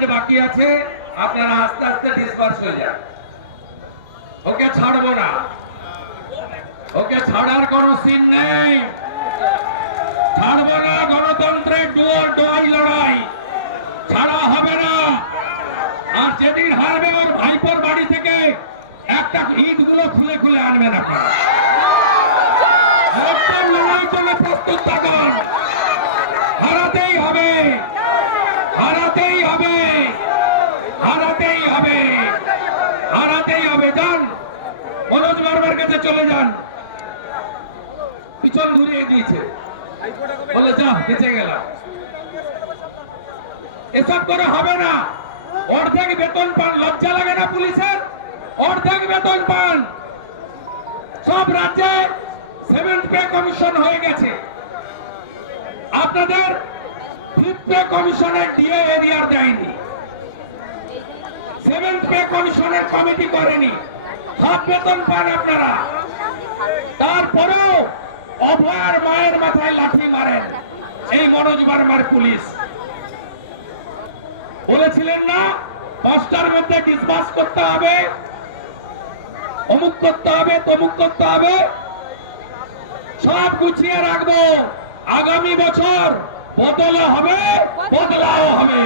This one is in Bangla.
বাকি আছে, আপনারা আস্তে আস্তে ডিসপার্স হয়ে যান। ওকে ছাড়বো না। ওকে ছাড়ার কোনো সিন নেই। ছাড়বো না, গণতন্ত্রের ডোর ডোয়াই লড়াই। ছাড়া হবে না। আর যেদিন হারবে ওর ভাইপোর বাড়ি থেকে একটা ইটগুলো খুলে খুলে আনবেন আপনারা। লড়াইয়ের জন্য প্রস্তুত থাকুন। হারাতেই হবে। হারাতেই হবে। হারাতেই হবে। হারাতেই হবে। যান। মনোজ বারবার কাছে চলে যান। পিছন ঘুরিয়ে দিয়েছে। বলে, যা, বেঁচে গেলাম। এসব করে হবে না। অর্ধেক বেতন পান। লজ্জা লাগে না পুলিশের? অর্ধেক বেতন পান। সব রাজ্যে সেভেন্থ পে কমিশন হয়ে গেছে। আপনাদের ফিফথ পে কমিশনের ডিএ এরিয়ার দেয়নি। সেভেন্থ পে কমিশনের কমিটি করেনি। হাফ বেতন পান আপনারা। তারপরেও অভয়ার মায়ের মাথায় লাঠি মারেন এই মনোজ বার্মার পুলিশ। বলেছিলেন না, পাঁচটার মধ্যে ডিসবাস করতে হবে। অমুক করতে হবে, তমুক করতে হবে। সব গুছিয়ে রাখব। আগামী বছর বদলা হবে বদলাও হবে।